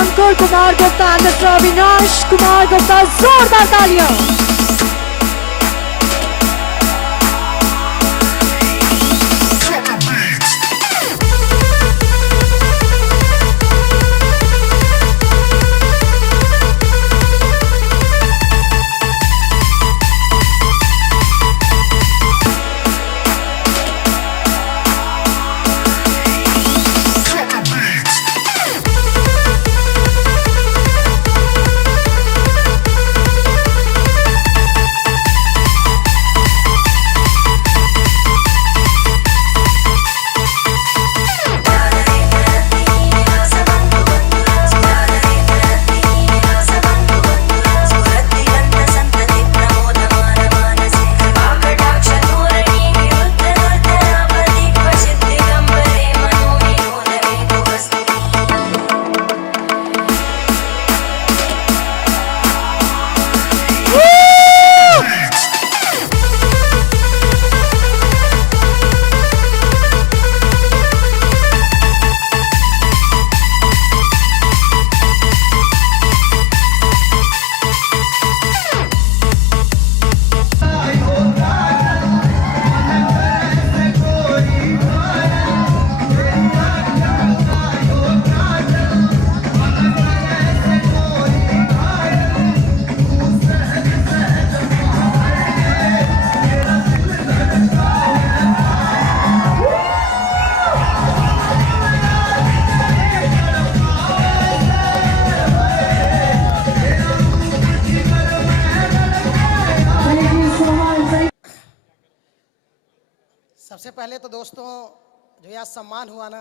Ankur Kumar Gupta and Mr. Avinash Kumar Gupta, जोरदार तालियां। सबसे पहले तो दोस्तों जो यह सम्मान हुआ ना,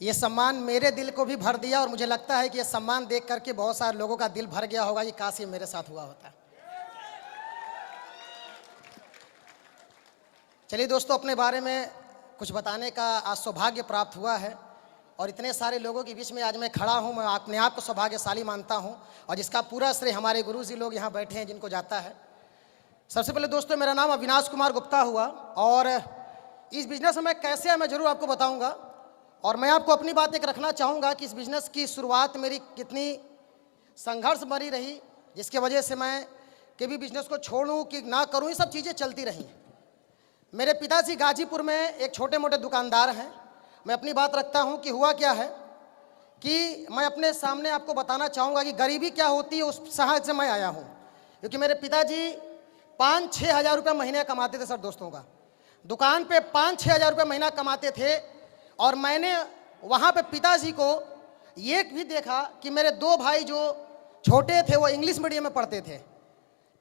ये सम्मान मेरे दिल को भी भर दिया और मुझे लगता है कि ये सम्मान देख करके बहुत सारे लोगों का दिल भर गया होगा कि काश ये मेरे साथ हुआ होता। चलिए दोस्तों, अपने बारे में कुछ बताने का आज सौभाग्य प्राप्त हुआ है और इतने सारे लोगों के बीच में आज मैं खड़ा हूँ। मैं अपने आप को सौभाग्यशाली मानता हूँ और जिसका पूरा श्रेय हमारे गुरुजी लोग यहाँ बैठे हैं जिनको जाता है। सबसे पहले दोस्तों, मेरा नाम अविनाश कुमार गुप्ता हुआ और इस बिज़नेस में कैसे है मैं ज़रूर आपको बताऊंगा और मैं आपको अपनी बात एक रखना चाहूँगा कि इस बिज़नेस की शुरुआत मेरी कितनी संघर्ष भरी रही, जिसके वजह से मैं कभी बिज़नेस को छोड़ूं कि ना करूं, ये सब चीज़ें चलती रहीं। मेरे पिताजी गाजीपुर में एक छोटे मोटे दुकानदार हैं। मैं अपनी बात रखता हूं कि हुआ क्या है कि मैं अपने सामने आपको बताना चाहूँगा कि गरीबी क्या होती है, उस शहर से मैं आया हूँ। क्योंकि मेरे पिताजी 5-6 हज़ार रुपये महीने कमाते थे सर दोस्तों का, दुकान पे 5-6 हज़ार रुपये महीना कमाते थे। और मैंने वहाँ पे पिताजी को ये भी देखा कि मेरे 2 भाई जो छोटे थे वो इंग्लिश मीडियम में पढ़ते थे।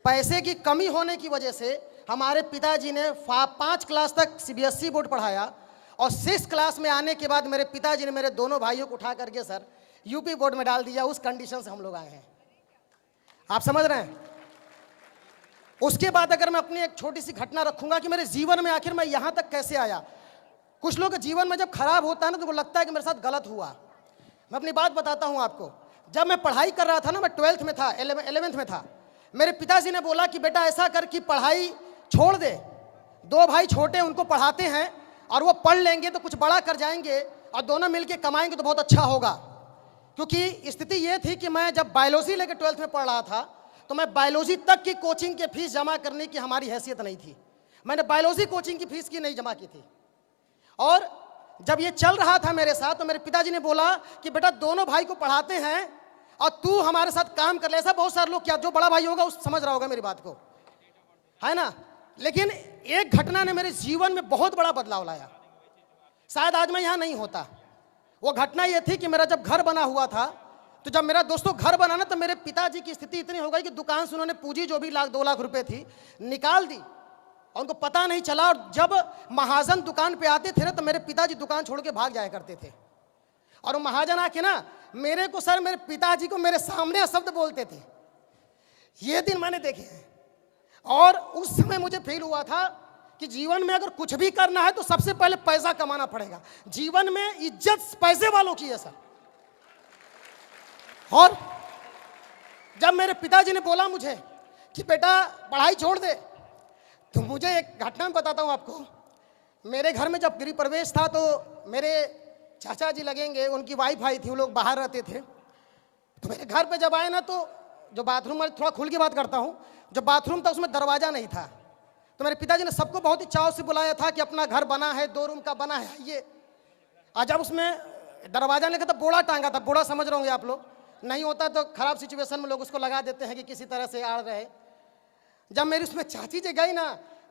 पैसे की कमी होने की वजह से हमारे पिताजी ने 5 क्लास तक CBSE बोर्ड पढ़ाया और 6 क्लास में आने के बाद मेरे पिताजी ने मेरे दोनों भाइयों को उठा करके सर यूपी बोर्ड में डाल दिया। उस कंडीशन से हम लोग आए हैं, आप समझ रहे हैं। उसके बाद अगर मैं अपनी एक छोटी सी घटना रखूंगा कि मेरे जीवन में आखिर मैं यहाँ तक कैसे आया। कुछ लोग के जीवन में जब खराब होता है ना तो उनको लगता है कि मेरे साथ गलत हुआ। मैं अपनी बात बताता हूँ आपको। जब मैं पढ़ाई कर रहा था ना, मैं 12th में था, 11th में था, मेरे पिताजी ने बोला कि बेटा ऐसा कर कि पढ़ाई छोड़ दे, 2 भाई छोटे उनको पढ़ाते हैं और वो पढ़ लेंगे तो कुछ बड़ा कर जाएंगे और दोनों मिलके कमाएंगे तो बहुत अच्छा होगा। क्योंकि स्थिति ये थी कि मैं जब बायोलॉजी लेकर 12th में पढ़ रहा था तो मैं बायोलॉजी तक की कोचिंग के फीस जमा करने की हमारी हैसियत नहीं थी। मैंने बायोलॉजी कोचिंग की फीस की नहीं जमा की थी। और जब ये चल रहा था मेरे साथ तो मेरे पिताजी ने बोला कि बेटा दोनों भाई को पढ़ाते हैं और तू हमारे साथ काम कर ले। ऐसा बहुत सारे लोग, क्या जो बड़ा भाई होगा उस समझ रहा होगा मेरी बात को, है ना। लेकिन एक घटना ने मेरे जीवन में बहुत बड़ा बदलाव लाया। शायद आज मैं यहाँ नहीं होता। वो घटना ये थी कि मेरा जब घर बना हुआ था तो जब मेरा दोस्तों घर बना ना तो मेरे पिताजी की स्थिति इतनी हो गई कि दुकान से उन्होंने पूंजी जो भी 1-2 लाख रुपए थी निकाल दी और उनको पता नहीं चला। और जब महाजन दुकान पे आते थे ना तो मेरे पिताजी दुकान छोड़ के भाग जाया करते थे। और वो महाजन आके ना मेरे को, सर मेरे पिताजी को मेरे सामने शब्द बोलते थे। ये दिन मैंने देखे हैं और उस समय मुझे फील हुआ था कि जीवन में अगर कुछ भी करना है तो सबसे पहले पैसा कमाना पड़ेगा। जीवन में इज्जत पैसे वालों की है सर। और जब मेरे पिताजी ने बोला मुझे कि बेटा पढ़ाई छोड़ दे, तो मुझे एक घटना में बताता हूँ आपको। मेरे घर में जब गृह प्रवेश था तो मेरे चाचा जी लगेंगे, उनकी वाइफ आई थी, वो लोग बाहर रहते थे। तो मेरे घर पे जब आए ना, तो जो बाथरूम, मैं थोड़ा खुल के बात करता हूँ, जो बाथरूम था उसमें दरवाज़ा नहीं था। तो मेरे पिताजी ने सबको बहुत ही चाव से बुलाया था कि अपना घर बना है, 2 रूम का बना है ये। आज जब उसमें दरवाजा नहीं था, बोड़ा टांगा था। बोड़ा समझ रहे होंगे आप लोग, नहीं होता तो खराब सिचुएशन में लोग उसको लगा देते हैं कि किसी तरह से आड़ रहे। जब मेरी उसमें चाची जी गई ना,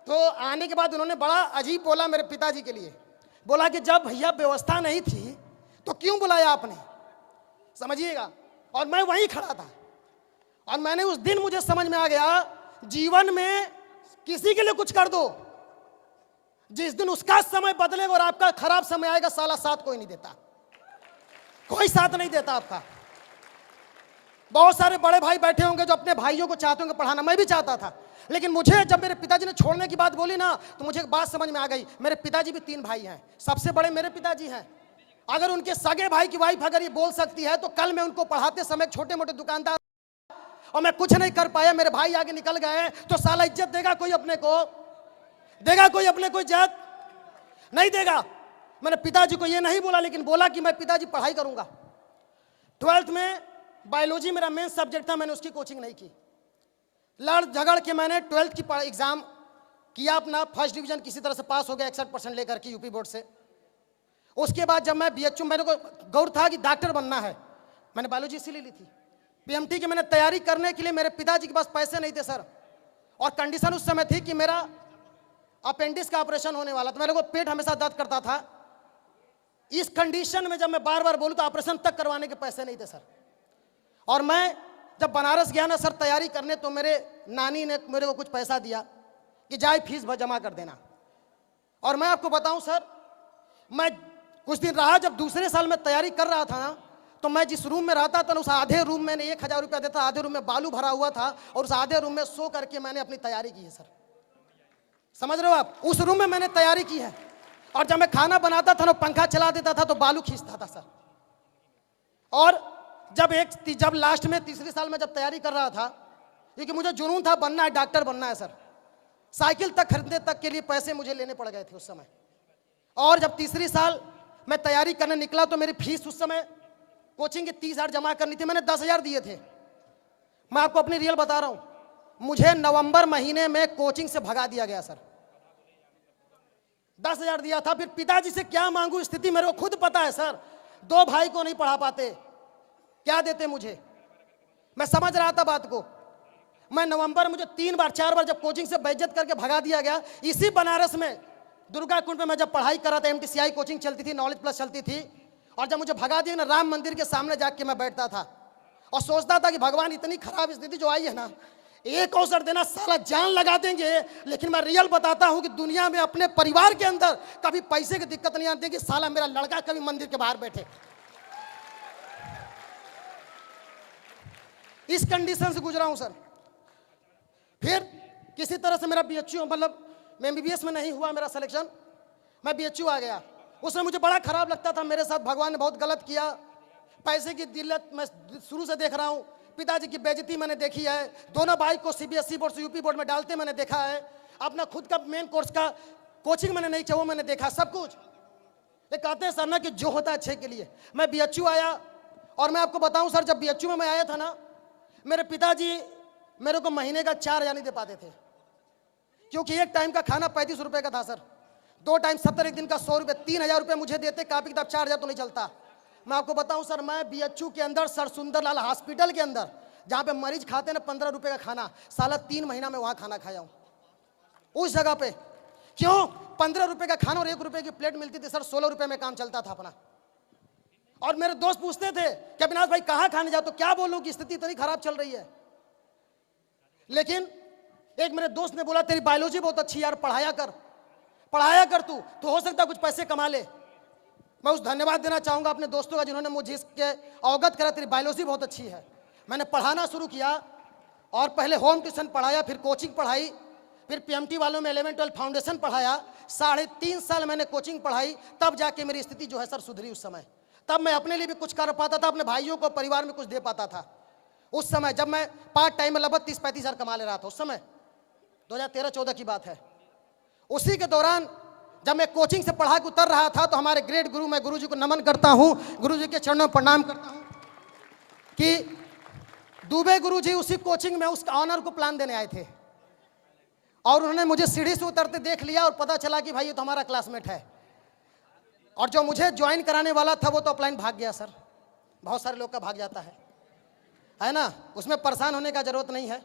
तो आने के बाद उन्होंने बड़ा अजीब बोला मेरे पिताजी के लिए। बोला कि जब भैया व्यवस्था नहीं थी तो क्यों बुलाया आपने, समझिएगा। और मैं वहीं खड़ा था, और मैंने उस दिन मुझे समझ में आ गया, जीवन में किसी के लिए कुछ कर दो, जिस दिन उसका समय बदलेगा और आपका खराब समय आएगा, साला साथ कोई नहीं देता, कोई साथ नहीं देता आपका। बहुत सारे बड़े भाई बैठे होंगे जो अपने भाइयों को चाहते होंगे पढ़ाना, मैं भी चाहता था। लेकिन मुझे जब मेरे पिताजी ने छोड़ने की बात बोली ना, तो मुझे एक बात समझ में आ गई। मेरे पिताजी भी 3 भाई हैं, सबसे बड़े मेरे पिताजी हैं। अगर उनके सगे भाई की वाइफ अगर ये बोल सकती है, तो कल मैं उनको पढ़ाते समय छोटे मोटे दुकानदार और मैं कुछ नहीं कर पाया, मेरे भाई आगे निकल गए, तो साला इज्जत देगा कोई अपने को? देगा कोई अपने को इज्जत? नहीं देगा। मैंने पिताजी को ये नहीं बोला, लेकिन बोला कि मैं पिताजी पढ़ाई करूंगा। 12th में बायोलॉजी मेरा मेन सब्जेक्ट था, मैंने उसकी कोचिंग नहीं की। लड़ झगड़ के मैंने 12th की एग्जाम किया अपना, फर्स्ट डिवीजन किसी तरह से पास हो गया 61% लेकर के यूपी बोर्ड से। उसके बाद जब मैं BHU, मेरे को गौर था कि डॉक्टर बनना है, मैंने बायोलॉजी इसीलिए ली थी। PMT की मैंने तैयारी करने के लिए मेरे पिताजी के पास पैसे नहीं थे सर, और कंडीशन उस समय थी कि मेरा अपेंडिक्स का ऑपरेशन होने वाला था, मेरे को पेट हमेशा दर्द करता था। इस कंडीशन में जब मैं बार बार बोलूं तो ऑपरेशन तक करवाने के पैसे नहीं थे सर। और मैं जब बनारस गया ना सर तैयारी करने, तो मेरे नानी ने मेरे को कुछ पैसा दिया कि जाए फीस जमा कर देना। और मैं आपको बताऊं सर, मैं कुछ दिन रहा, जब दूसरे साल में तैयारी कर रहा था ना, तो मैं जिस रूम में रहता था ना, उस आधे रूम मैंने 1000 रुपया देता, आधे रूम में बालू भरा हुआ था, और उस आधे रूम में सो करके मैंने अपनी तैयारी की है सर। समझ रहे हो आप? उस रूम में मैंने तैयारी की है। और जब मैं खाना बनाता था ना, पंखा चला देता था तो बालू खींचता था सर। और जब लास्ट में तीसरे साल में जब तैयारी कर रहा था, क्योंकि मुझे जुनून था बनना है, डॉक्टर बनना है सर, साइकिल तक खरीदने तक के लिए पैसे मुझे लेने पड़ गए थे उस समय। और जब तीसरी साल मैं तैयारी करने निकला, तो मेरी फीस उस समय कोचिंग की 30,000 जमा करनी थी, मैंने 10,000 दिए थे। मैं आपको अपनी रियल बता रहा हूं, मुझे नवंबर महीने में कोचिंग से भगा दिया गया सर। 10,000 दिया था, फिर पिताजी से क्या मांगू, स्थिति मेरे को खुद पता है सर। 2 भाई को नहीं पढ़ा पाते, क्या देते मुझे? मैं समझ रहा था बात को। मैं नवंबर, मुझे 3 बार 4 बार जब कोचिंग से बेइज्जत करके भगा दिया गया। इसी बनारस में दुर्गा कुंड में मैं जब पढ़ाई कर रहा था, MTCI कोचिंग चलती थी, नॉलेज प्लस चलती थी, और जब मुझे भगा दिया ना, राम मंदिर के सामने जाके मैं बैठता था और सोचता था कि भगवान इतनी खराब स्थिति जो आई है ना, एक अवसर देना, साला जान लगा देंगे। लेकिन मैं रियल बताता हूं कि दुनिया में अपने परिवार के अंदर कभी पैसे की दिक्कत नहीं आती कि साला मेरा लड़का कभी मंदिर के बाहर बैठे। इस कंडीशन से गुजरा हूं सर। फिर किसी तरह से मेरा BHU, मतलब मैं MBBS में नहीं हुआ मेरा सिलेक्शन, मैं BHU आ गया। उसमें मुझे बड़ा खराब लगता था, मेरे साथ भगवान ने बहुत गलत किया। पैसे की दिल्लत मैं शुरू से देख रहा हूँ, पिताजी की बेइज्जती मैंने देखी है, दोनों भाई को CBSE बोर्ड से UP बोर्ड में डालते मैंने देखा है, अपना खुद का मेन कोर्स का कोचिंग मैंने नहीं चाहिए वो मैंने देखा, सब कुछ। ये कहते हैं सर ना कि जो होता है अच्छे के लिए। मैं BHU आया, और मैं आपको बताऊं सर, जब BHU में मैं आया था ना, मेरे पिताजी मेरे को महीने का 4,000 नहीं दे पाते थे, क्योंकि एक टाइम का खाना 35 रुपये का था सर, 2 टाइम 70, एक दिन का 100 रुपये, 3,000 रुपये मुझे देते, कापी किताब 4,000 तो नहीं चलता। मैं आपको बताऊं सर, मैं BHU के अंदर सर सुंदरलाल हॉस्पिटल के अंदर, जहाँ पे मरीज खाते हैं ना 15 रुपये का खाना, साला 3 महीना में वहाँ खाना खाया हूँ उस जगह पे। क्यों? 15 रुपये का खाना और 1 रुपये की प्लेट मिलती थी सर, 16 रुपये में काम चलता था अपना। और मेरे दोस्त पूछते थे कि अविनाश भाई कहाँ खाने जाओ, तो क्या बोलूं कि स्थिति इतनी खराब चल रही है। लेकिन एक मेरे दोस्त ने बोला, तेरी बायोलॉजी बहुत अच्छी यार, पढ़ाया कर तू, तो हो सकता कुछ पैसे कमा ले। मैं उस धन्यवाद देना चाहूंगा अपने दोस्तों का, जिन्होंने मुझे इसके अवगत करा, तेरी बायोलॉजी बहुत अच्छी है। मैंने पढ़ाना शुरू किया, और पहले होम ट्यूशन पढ़ाया, फिर कोचिंग पढ़ाई, फिर PMT वालों में 11-12 फाउंडेशन पढ़ाया, 3.5 साल मैंने कोचिंग पढ़ाई, तब जाके मेरी स्थिति जो है सर सुधरी। उस समय तब मैं अपने लिए भी कुछ कर पाता था, अपने भाइयों को, परिवार में कुछ दे पाता था। उस समय जब मैं पार्ट टाइम में लगभग 30-35 हज़ार कमा ले रहा था, उस समय 2013-14 की बात है। उसी के दौरान जब मैं कोचिंग से पढ़ा के उतर रहा था, तो हमारे ग्रेट गुरु, मैं गुरु जी को नमन करता हूँ, गुरु जी के चरणों में प्रणाम करता हूँ कि दुबे गुरुजी उसी कोचिंग में उस ऑनर को प्लान देने आए थे और उन्होंने मुझे सीढ़ी से उतरते देख लिया और पता चला कि भाई ये तो हमारा क्लासमेट है। और जो मुझे ज्वाइन कराने वाला था वो तो ऑफलाइन भाग गया सर। बहुत सारे लोग का भाग जाता है ना, उसमें परेशान होने का जरूरत नहीं है।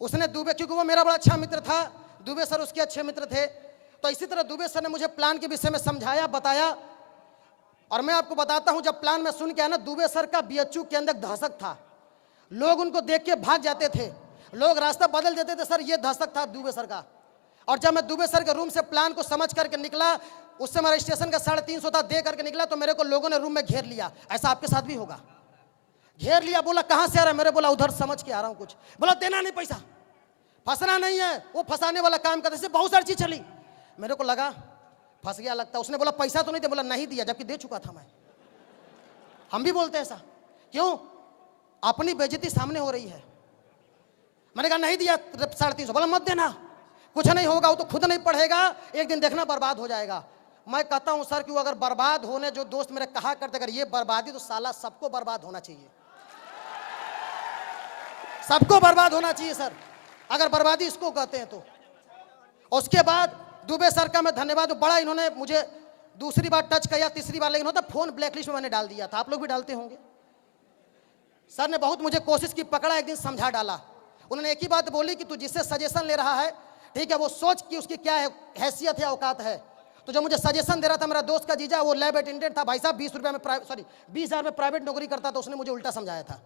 उसने दुबे, क्योंकि वो मेरा बड़ा अच्छा मित्र था, दुबे सर उसके अच्छे मित्र थे, तो इसी तरह दुबे सर ने मुझे प्लान के विषय में समझाया, बताया। और मैं आपको बताता हूं, जब प्लान में सुन के आया ना, दुबे सर का बीएचयू के अंदर दहशत था। लोग उनको देख के भाग जाते थे, लोग रास्ता बदल देते थे सर, ये दहशत था दुबे सर का। और जब मैं दुबे सर के रूम से प्लान को समझ करके निकला, उससे मेरा स्टेशन का 350 था, दे करके निकला, तो मेरे को लोगों ने रूम में घेर लिया। ऐसा आपके साथ भी होगा? घेर लिया, बोला कहां से आ रहा है? मेरे बोला उधर समझ के आ रहा हूं कुछ। बोला देना नहीं पैसा, फंसना नहीं है। वो फंसाने वाला काम करते से बहुत सारी चीज चली। मेरे को लगा फंस गया लगता। उसने बोला पैसा तो नहीं दे, बोला नहीं दिया, जबकि दे चुका था मैं। हम भी बोलते हैं ऐसा, क्यों? अपनी बेइज्जती सामने हो रही है। मैंने कहा नहीं दिया 350, बोला मत देना, कुछ नहीं होगा, वो तो खुद नहीं पढ़ेगा, एक दिन देखना बर्बाद हो जाएगा। मैं कहता हूं सर कि वो अगर बर्बाद होने, जो दोस्त मेरे कहा करते अगर ये बर्बादी, तो साला सबको बर्बाद होना चाहिए, सबको बर्बाद होना चाहिए सर, अगर बर्बादी इसको कहते हैं तो। उसके बाद दुबे सर का मैं धन्यवाद, बड़ा इन्होंने मुझे दूसरी बार टच किया, तीसरी बार, लेकिन होता फोन ब्लैकलिस्ट में मैंने डाल दिया था, आप लोग भी डालते होंगे। सर ने बहुत मुझे कोशिश की, पकड़ा, एक दिन समझा डाला। उन्होंने एक ही बात बोली कि तू जिससे सजेशन ले रहा है, ठीक है, वो सोच कि उसकी क्या है, हैसियत है, औकात है। तो जो मुझे सजेशन दे रहा था मेरा दोस्त का जीजा, वो लैब अटेंडेंट था भाई साहब, 20,000 में प्राइवेट नौकरी करता था, उसने मुझे उल्टा समझाया था।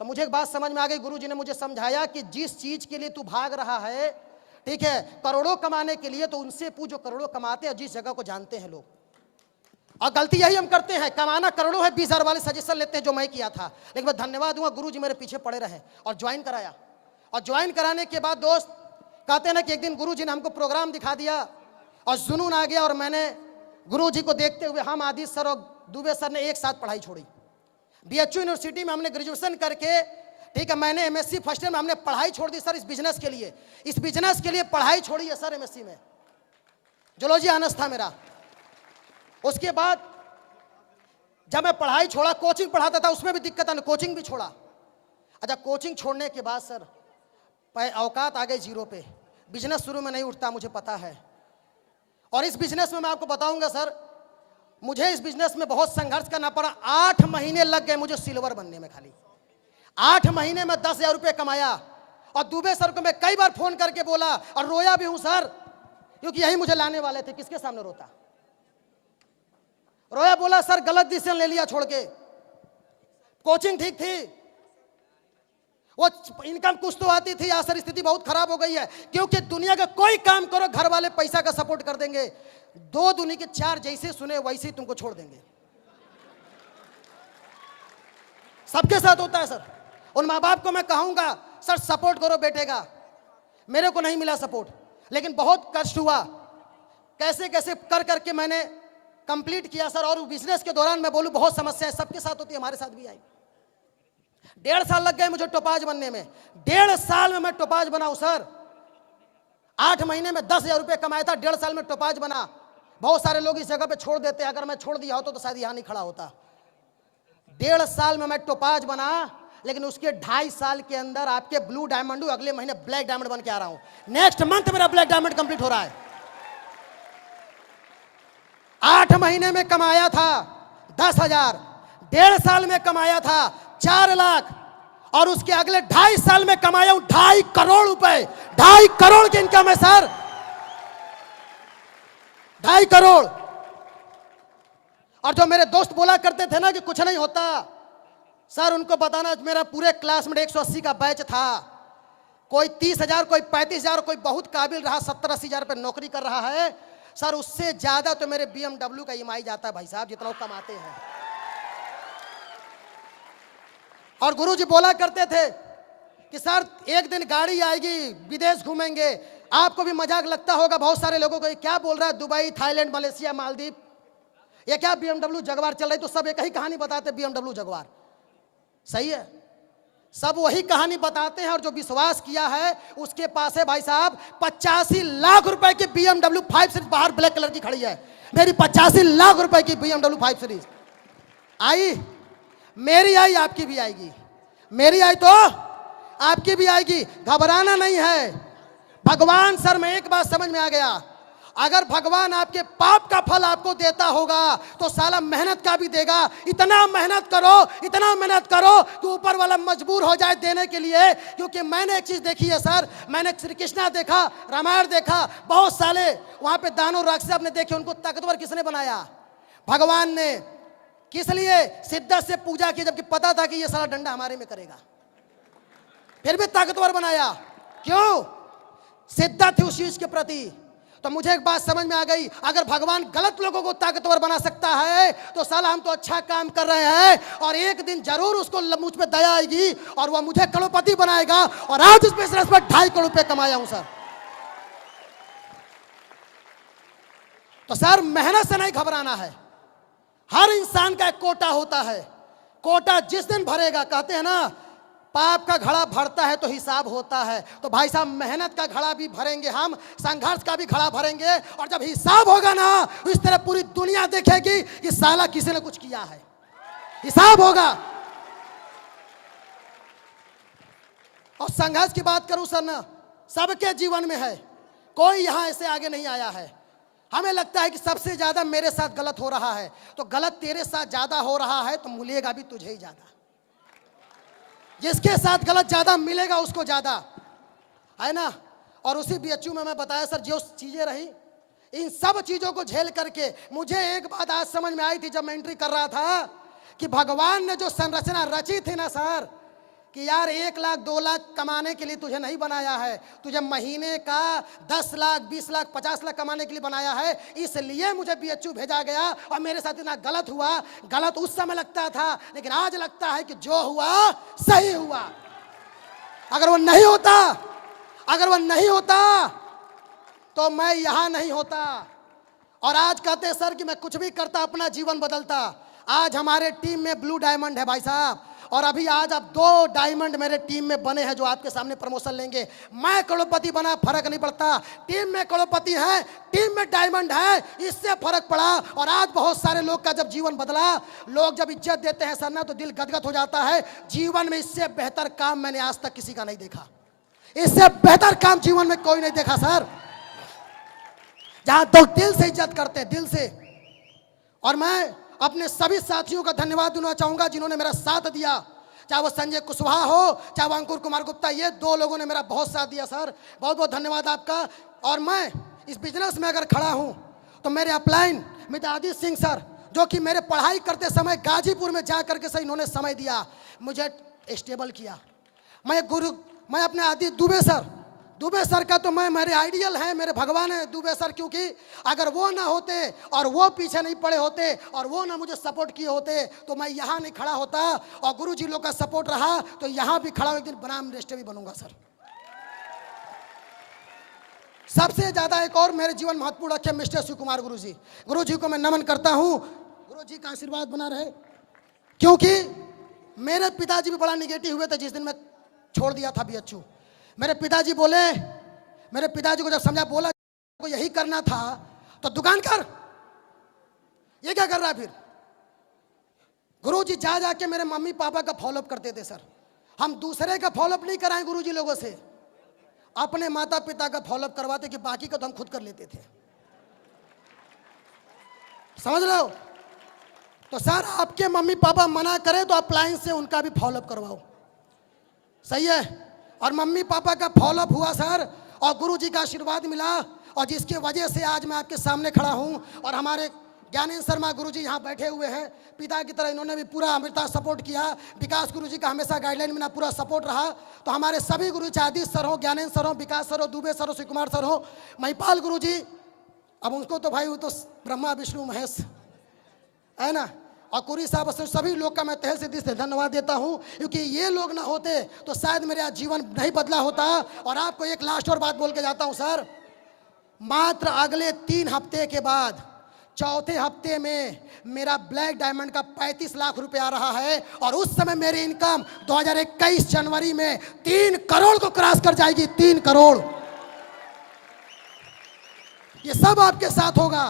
तो मुझे एक बात समझ में आ गई, गुरुजी ने मुझे समझाया कि जिस चीज के लिए तू भाग रहा है, ठीक है, करोड़ों कमाने के लिए, तो उनसे पूछ जो करोड़ों कमाते हैं, जिस जगह को जानते हैं लोग। और गलती यही हम करते हैं, कमाना करोड़ों है, 20,000 वाले सजेशन लेते हैं, जो मैं किया था। लेकिन मैं धन्यवाद दूंगा, गुरुजी मेरे पीछे पड़े रहे और ज्वाइन कराया। और ज्वाइन कराने के बाद दोस्त कहते हैं ना कि एक दिन गुरुजी ने हमको प्रोग्राम दिखा दिया और जुनून आ गया, और मैंने गुरुजी को देखते हुए, हम आदित्य सर और दुबे सर ने एक साथ पढ़ाई छोड़ी। बीएचयू यूनिवर्सिटी में हमने ग्रेजुएशन करके, ठीक है, मैंने एमएससी फर्स्ट ईयर में हमने पढ़ाई छोड़ दी सर, इस बिजनेस के लिए, इस बिजनेस के लिए पढ़ाई छोड़ी है सर। एमएससी में जूलॉजी ऑनर्स था मेरा। उसके बाद जब मैं पढ़ाई छोड़ा, कोचिंग पढ़ाता था, उसमें भी दिक्कत है, कोचिंग भी छोड़ा। अच्छा, कोचिंग छोड़ने के बाद सर औकात आ गए जीरो पे। बिजनेस शुरू में नहीं उठता, मुझे पता है। और इस बिजनेस में मैं आपको बताऊंगा सर, मुझे इस बिजनेस में बहुत संघर्ष करना पड़ा। 8 महीने लग गए मुझे सिल्वर बनने में, खाली 8 महीने में 10,000 रुपये कमाया। और दुबे सर को मैं कई बार फोन करके बोला, और रोया भी हूं सर, क्योंकि यही मुझे लाने वाले थे। किसके सामने रोता? रोया, बोला सर गलत डिसीजन ले लिया छोड़ के, कोचिंग ठीक थी, वो इनकम कुछ तो आती थी, आज सर स्थिति बहुत खराब हो गई है। क्योंकि दुनिया का कोई काम करो, घर वाले पैसा का सपोर्ट कर देंगे, 2 दूनी के 4, जैसे सुने वैसे ही तुमको छोड़ देंगे। सबके साथ होता है सर। उन माँ बाप को मैं कहूंगा सर सपोर्ट करो बेटे का, मेरे को नहीं मिला सपोर्ट, लेकिन बहुत कष्ट हुआ, कैसे कैसे कर करके मैंने कंप्लीट किया सर। और बिजनेस के दौरान मैं बोलूं, बहुत समस्याएं सबके साथ होती है, हमारे साथ भी आई। 1.5 साल लग गए मुझे टोपाज बनने में। 1.5 साल में मैं टोपाज बनाऊं सर। 8 महीने में 10,000 रुपये कमाया था, 1.5 साल में टोपाज बना। बहुत सारे लोग इस जगह पे छोड़ देते हैं, अगर मैं छोड़ दिया होता तो शायद यहां नहीं खड़ा होता। 1.5 साल में मैं टोपाज बना, लेकिन उसके 2.5 साल के अंदर आपके ब्लू डायमंड, अगले महीने ब्लैक डायमंड बन के आ रहा हूं। नेक्स्ट मंथ मेरा ब्लैक डायमंड कंप्लीट हो रहा है। 8 महीने में कमाया था 10,000, 1.5 साल में कमाया था 4 लाख, और उसके अगले 2.5 साल में कमाया हूं 2.5 करोड़ रुपए। 2.5 करोड़ की इनकम है सर, 2.5 करोड़। और जो मेरे दोस्त बोला करते थे ना कि कुछ नहीं होता, सर उनको बताना, मेरा पूरे क्लास में 180 का बैच था, कोई 30,000, कोई 35,000, कोई बहुत काबिल रहा 70-80 हजार पे नौकरी कर रहा है सर। उससे ज्यादा तो मेरे BMW का EMI जाता है भाई साहब, जितना वो कमाते हैं। और गुरुजी बोला करते थे कि सर एक दिन गाड़ी आएगी, विदेश घूमेंगे। आपको भी मजाक लगता होगा बहुत सारे लोगों को, क्या बोल रहा है, दुबई, थाईलैंड, मलेशिया, मालदीव, ये क्या BMW जगवार चल रही? तो सब एक ही कहानी बताते, BMW जगवार। सही है, सब वही कहानी बताते हैं। और जो विश्वास किया है उसके पास है भाई साहब 85 लाख रुपए की BMW 5 सीरीज बाहर ब्लैक कलर की खड़ी है। मेरी 85 लाख रुपए की BMW 5 सीरीज आई। मेरी आई आपकी भी आएगी, मेरी आई तो आपकी भी आएगी। घबराना नहीं है। भगवान सर में एक बात समझ में आ गया, अगर भगवान आपके पाप का फल आपको देता होगा तो साला मेहनत का भी देगा। इतना मेहनत करो, इतना मेहनत करो कि ऊपर वाला मजबूर हो जाए देने के लिए। क्योंकि मैंने एक चीज देखी है सर, मैंने श्री कृष्णा देखा, रामायण देखा, बहुत साले वहां पे दानव राक्षस आपने देखे, उनको ताकतवर किसने बनाया? भगवान ने। किस लिए? शिद्दत से पूजा की, जबकि पता था कि ये साला डंडा हमारे में करेगा, फिर भी ताकतवर बनाया। क्यों? शिद्दत थी उस चीज के प्रति। तो मुझे एक बात समझ में आ गई, अगर भगवान गलत लोगों को ताकतवर बना सकता है तो साला हम तो अच्छा काम कर रहे हैं, और एक दिन जरूर उसको मुझ पे दया आएगी और वह मुझे करोड़पति बनाएगा। और आज इस बिजनेस में 2.5 करोड़ रुपए कमाया हूं सर। तो सर मेहनत से नहीं घबराना है। हर इंसान का एक कोटा होता है, कोटा जिस दिन भरेगा, कहते हैं ना पाप का घड़ा भरता है तो हिसाब होता है। तो भाई साहब मेहनत का घड़ा भी भरेंगे हम, संघर्ष का भी घड़ा भरेंगे, और जब हिसाब होगा ना इस तरह पूरी दुनिया देखेगी कि साला किसी ने कुछ किया है। हिसाब होगा। और संघर्ष की बात करूं सर ना, सबके जीवन में है, कोई यहां ऐसे आगे नहीं आया है। हमें लगता है कि सबसे ज्यादा मेरे साथ गलत हो रहा है, तो गलत तेरे साथ ज्यादा हो रहा है तो मिलेगा भी तुझे ही ज्यादा। जिसके साथ गलत ज्यादा मिलेगा उसको ज्यादा, है ना। और उसी बीएचयू में मैं बताया सर जो चीजें रही, इन सब चीजों को झेल करके मुझे एक बात आज समझ में आई थी जब मैं एंट्री कर रहा था, कि भगवान ने जो संरचना रची थी ना सर, कि यार 1 लाख 2 लाख कमाने के लिए तुझे नहीं बनाया है, तुझे महीने का 10 लाख 20 लाख 50 लाख कमाने के लिए बनाया है। इसलिए मुझे बीएचयू भेजा गया, और मेरे साथ इतना गलत हुआ। गलत उस समय लगता था, लेकिन आज लगता है कि जो हुआ सही हुआ। अगर वो नहीं होता, अगर वो नहीं होता तो मैं यहां नहीं होता। और आज कहते सर कि मैं कुछ भी करता अपना जीवन बदलता। आज हमारे टीम में ब्लू डायमंड है भाई साहब, और अभी आज अब 2 डायमंड मेरे टीम में बने हैं जो आपके सामने प्रमोशन लेंगे। मैं करोड़पति बना, फर्क नहीं पड़ता। टीम में करोड़पति है, टीम में डायमंड है, इससे फर्क पड़ा। और आज बहुत सारे लोग का जब जीवन बदला, लोग जब इज्जत देते हैं सर ना तो दिल गदगद हो जाता है। जीवन में इससे बेहतर काम मैंने आज तक किसी का नहीं देखा, इससे बेहतर काम जीवन में कोई नहीं देखा सर, जहां तो दिल से इज्जत करते हैं, दिल से। और मैं अपने सभी साथियों का धन्यवाद देना चाहूंगा जिन्होंने मेरा साथ दिया, चाहे वो संजय कुशवाहा हो, चाहे वो अंकुर कुमार गुप्ता, ये 2 लोगों ने मेरा बहुत साथ दिया सर। बहुत बहुत धन्यवाद आपका। और मैं इस बिजनेस में अगर खड़ा हूं तो मेरे अपलाइन मित्र आदित्य सिंह सर, जो कि मेरे पढ़ाई करते समय गाजीपुर में जा करके सर इन्होंने समय दिया, मुझे स्टेबल किया। मैं अपने आदित्य दुबे सर का तो मैं, मेरे आइडियल हैं, मेरे भगवान है दुबे सर। क्योंकि अगर वो ना होते और वो पीछे नहीं पड़े होते और वो ना मुझे सपोर्ट किए होते तो मैं यहाँ नहीं खड़ा होता। और गुरुजी लोग का सपोर्ट रहा तो यहाँ भी खड़ा, एक दिन बनाम रेस्टे भी बनूंगा सर। सबसे ज्यादा एक और मेरे जीवन महत्वपूर्ण रखे मिस्टर शिव कुमार गुरुजी। गुरुजी को मैं नमन करता हूँ, गुरुजी का आशीर्वाद बना रहे। क्योंकि मेरे पिताजी भी बड़ा निगेटिव हुए थे जिस दिन मैं छोड़ दिया था बीएचयू। मेरे पिताजी बोले, मेरे पिताजी को जब समझा, बोला को यही करना था तो दुकान कर, ये क्या कर रहा है फिर। गुरुजी जा जाके मेरे मम्मी पापा का फॉलोअप करते थे सर। हम दूसरे का फॉलोअप नहीं कराएं गुरुजी लोगों से, अपने माता पिता का फॉलोअप करवाते, कि बाकी का तो हम खुद कर लेते थे। समझ लो। तो सर आपके मम्मी पापा मना करें तो अप्लायंस से उनका भी फॉलोअप करवाओ, सही है। और मम्मी पापा का फॉलोअप हुआ सर, और गुरुजी का आशीर्वाद मिला, और जिसकी वजह से आज मैं आपके सामने खड़ा हूं। और हमारे ज्ञानेंद्र शर्मा गुरुजी यहाँ बैठे हुए हैं, पिता की तरह इन्होंने भी पूरा अमृता सपोर्ट किया। विकास गुरुजी का हमेशा गाइडलाइन में पूरा सपोर्ट रहा। तो हमारे सभी गुरु, चाहे आदित्य सर हो, ज्ञानेंद्र सर हो, विकास सर हो, दुबे सर हो, शिव कुमार सर हो, महिपाल गुरुजी, अब उनको तो भाई वो तो ब्रह्मा विष्णु महेश है ना, और कुरी साहब, सभी लोग का मैं तहे से दिल से धन्यवाद देता हूं। क्योंकि ये लोग ना होते तो शायद मेरा जीवन नहीं बदला होता। और आपको एक लास्ट और बात बोल के जाता हूं सर, मात्र अगले 3 हफ्ते के बाद चौथे हफ्ते में मेरा ब्लैक डायमंड का 35 लाख रुपए आ रहा है। और उस समय मेरी इनकम 2021 जनवरी में 3 करोड़ को क्रॉस कर जाएगी। 3 करोड़, ये सब आपके साथ होगा।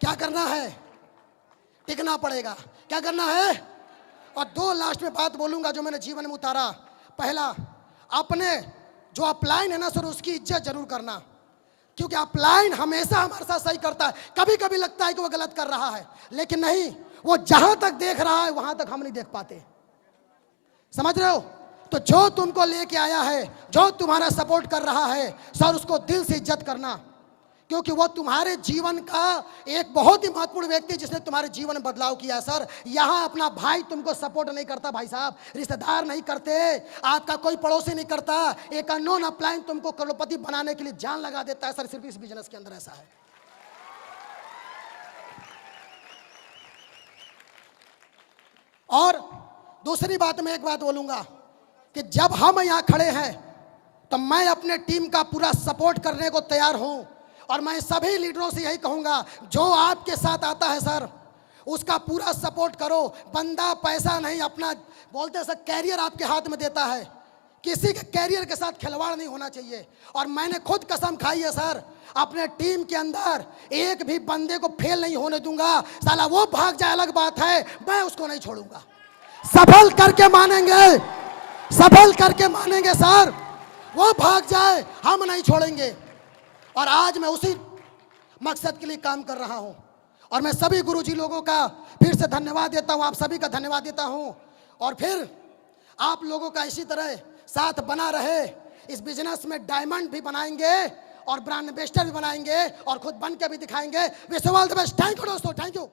क्या करना है? टिकना पड़ेगा। क्या करना है? और दो लास्ट में बात बोलूंगा जो मैंने जीवन में उतारा। पहला, अपने जो अपलाइन है ना सर, उसकी इज्जत जरूर करना, क्योंकि अपलाइन हमेशा हमारे साथ सही करता है। कभी कभी लगता है कि वो गलत कर रहा है, लेकिन नहीं, वो जहां तक देख रहा है वहां तक हम नहीं देख पाते। समझ रहे हो? तो जो तुमको लेके आया है, जो तुम्हारा सपोर्ट कर रहा है सर, उसको दिल से इज्जत करना, क्योंकि वो तुम्हारे जीवन का एक बहुत ही महत्वपूर्ण व्यक्ति, जिसने तुम्हारे जीवन में बदलाव किया। सर, यहाँ अपना भाई तुमको सपोर्ट नहीं करता, भाई साहब, रिश्तेदार नहीं करते, आपका कोई पड़ोसी नहीं करता, एक अननोन अपलाइन तुमको करोड़पति बनाने के लिए जान लगा देता है। सर, सिर्फ इस बिजनेस के अंदर ऐसा है। और दूसरी बात, मैं एक बात बोलूंगा कि जब हम यहाँ खड़े हैं तो मैं अपने टीम का पूरा सपोर्ट करने को तैयार हूं, और मैं सभी लीडरों से यही कहूंगा, जो आपके साथ आता है सर, उसका पूरा सपोर्ट करो। बंदा पैसा नहीं, अपना बोलते सर कैरियर आपके हाथ में देता है, किसी के कैरियर के साथ खिलवाड़ नहीं होना चाहिए। और मैंने खुद कसम खाई है सर, अपने टीम के अंदर एक भी बंदे को फेल नहीं होने दूंगा। साला वो भाग जाए अलग बात है, मैं उसको नहीं छोड़ूंगा। सफल करके मानेंगे, सफल करके मानेंगे सर, वो भाग जाए हम नहीं छोड़ेंगे। और आज मैं उसी मकसद के लिए काम कर रहा हूं, और मैं सभी गुरुजी लोगों का फिर से धन्यवाद देता हूं, आप सभी का धन्यवाद देता हूं। और फिर आप लोगों का इसी तरह साथ बना रहे, इस बिजनेस में डायमंड भी बनाएंगे और ब्रांड एम्बेसडर भी बनाएंगे और खुद बन के भी दिखाएंगे। Wish you all the best. Thank you दोस्तों, थैंक यू।